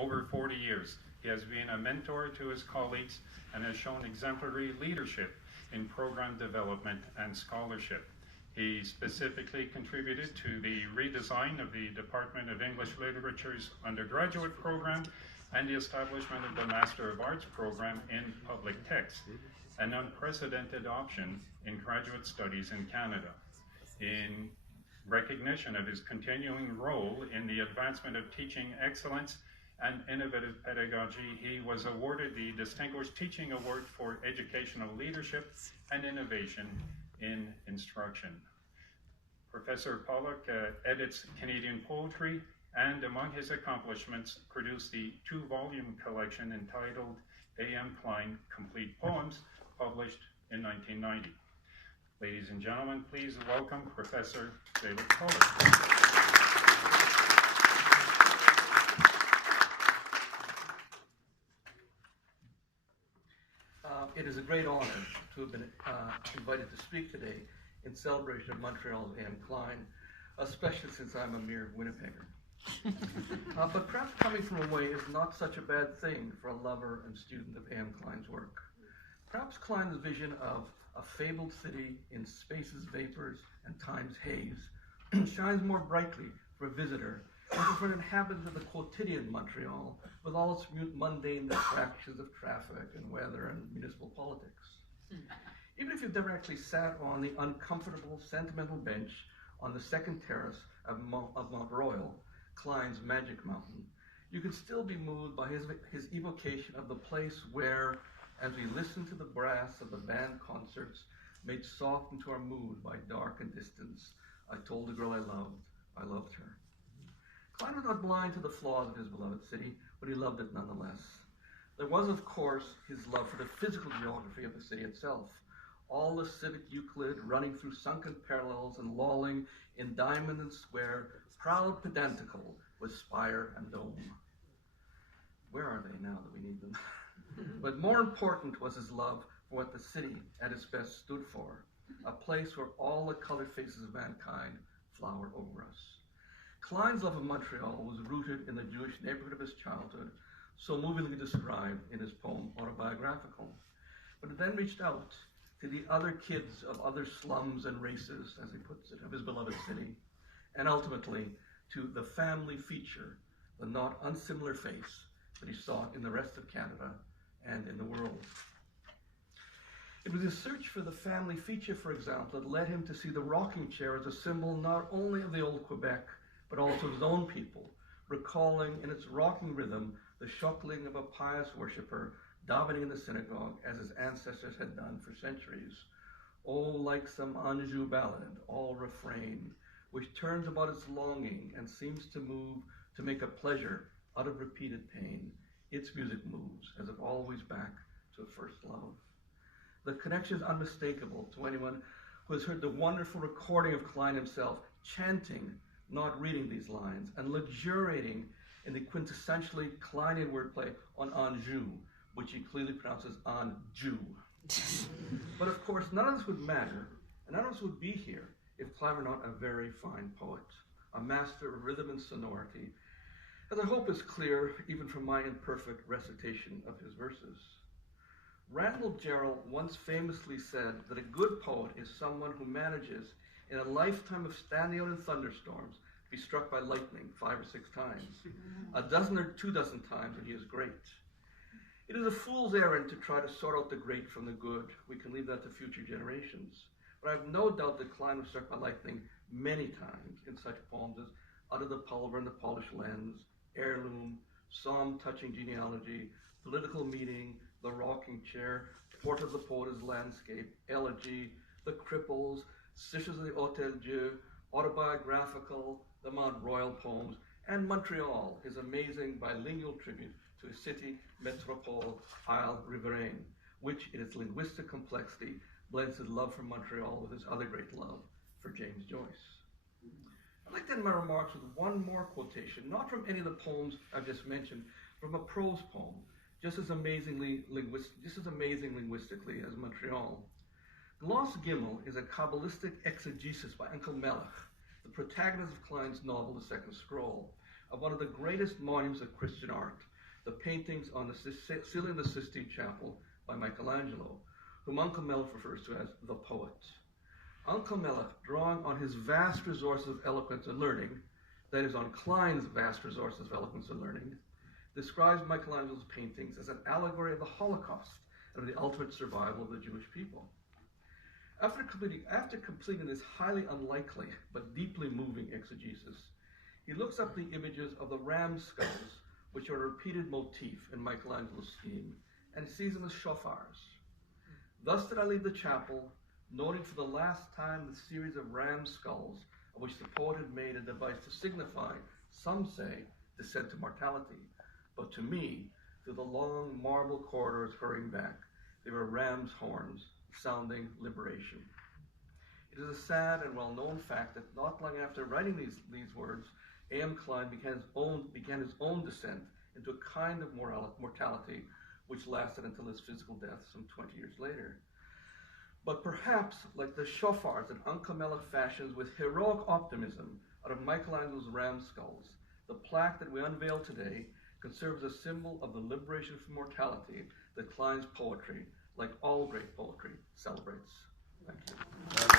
over 40 years. He has been a mentor to his colleagues and has shown exemplary leadership in program development and scholarship. He specifically contributed to the redesign of the Department of English Literature's undergraduate program and the establishment of the Master of Arts program in public text, an unprecedented option in graduate studies in Canada. In recognition of his continuing role in the advancement of teaching excellence and innovative pedagogy, he was awarded the Distinguished Teaching Award for Educational Leadership and Innovation in Instruction. Professor Pollack edits Canadian poetry and, among his accomplishments, produced the 2-volume collection entitled AM Klein Complete Poems, published in 1990. Ladies and gentlemen, please welcome Professor Zailig Pollack. It is a great honor to have been invited to speak today in celebration of Montreal's AM Klein, especially since I'm a mere Winnipegger. But perhaps coming from away is not such a bad thing for a lover and student of AM Klein's work. Perhaps Klein's vision of a fabled city in space's vapors and time's haze shines more brightly for a visitor than for an inhabitant of the quotidian Montreal with all its mundane distractions of traffic and weather and municipal politics. Even if you've never actually sat on the uncomfortable, sentimental bench on the second terrace of Montreal, Klein's Magic Mountain, you can still be moved by his evocation of the place where, as we listen to the brass of the band concerts made soft into our mood by dark and distance, I told the girl I loved her. Klein was not blind to the flaws of his beloved city, but he loved it nonetheless. There was, of course, his love for the physical geography of the city itself, all the civic Euclid running through sunken parallels and lolling in diamond and square, proud pedantical with spire and dome. Where are they now that we need them? But more important was his love for what the city at its best stood for, a place where all the colored faces of mankind flower over us. Klein's love of Montreal was rooted in the Jewish neighborhood of his childhood, so movingly described in his poem Autobiographical. But it then reached out to the other kids of other slums and races, as he puts it, of his beloved city, and ultimately to the family feature, the not unsimilar face that he sought in the rest of Canada and in the world. It was his search for the family feature, for example, that led him to see the rocking chair as a symbol not only of the old Quebec, but also of his own people, recalling in its rocking rhythm the shuckling of a pious worshipper davening in the synagogue as his ancestors had done for centuries. Oh, like some Anjou ballad, all refrain, which turns about its longing and seems to move to make a pleasure out of repeated pain. Its music moves as if always back to a first love. The connection is unmistakable to anyone who has heard the wonderful recording of Klein himself chanting, not reading these lines, and luxuriating in the quintessentially Kleinian wordplay on Anjou, which he clearly pronounces Anjou. But of course, none of this would matter, and none of us would be here if Klein were not a very fine poet, a master of rhythm and sonority, as I hope is clear even from my imperfect recitation of his verses. Randall Jarrell once famously said that a good poet is someone who manages, in a lifetime of standing out in thunderstorms, to be struck by lightning 5 or 6 times, a dozen or 24 times, and he is great. It is a fool's errand to try to sort out the great from the good. We can leave that to future generations. But I have no doubt that Klein was struck by lightning many times in such poems as Out of the Pulver and the Polished Lens, Heirloom, Psalm Touching Genealogy, Political Meeting, The Rocking Chair, Portrait of the Poet as Landscape, Elegy, The Cripples, Sisters of the Hôtel Dieu, Autobiographical, the Mount Royal poems, and Montreal, his amazing bilingual tribute to his city, Métropole, Isle Riveraine, which in its linguistic complexity blends his love for Montreal with his other great love for James Joyce. I'd like to end my remarks with one more quotation, not from any of the poems I've just mentioned, from a prose poem, just as amazing linguistically as Montreal. Glos Gimel is a Kabbalistic exegesis by Uncle Melech, the protagonist of Klein's novel, The Second Scroll, of one of the greatest monuments of Christian art, the paintings on the ceiling of the Sistine Chapel by Michelangelo, whom Uncle Melech refers to as the poet. Uncle Melech, drawing on his vast resources of eloquence and learning, that is, on Klein's vast resources of eloquence and learning, describes Michelangelo's paintings as an allegory of the Holocaust and of the ultimate survival of the Jewish people. After completing this highly unlikely but deeply moving exegesis, he looks up the images of the ram skulls, which are a repeated motif in Michelangelo's scheme, and sees them as shofars. Thus did I leave the chapel, noting for the last time the series of ram skulls of which the poet had made a device to signify, some say, descent to mortality, but to me, through the long marble corridors hurrying back, they were ram's horns, sounding liberation. It is a sad and well-known fact that not long after writing these words, AM Klein began his own descent into a kind of mortality which lasted until his physical death some 20 years later. But perhaps, like the shofars that Uncle Melech fashions with heroic optimism out of Michelangelo's ram skulls, the plaque that we unveil today can serve as a symbol of the liberation from mortality that Klein's poetry, like all great poetry, celebrates. Thank you.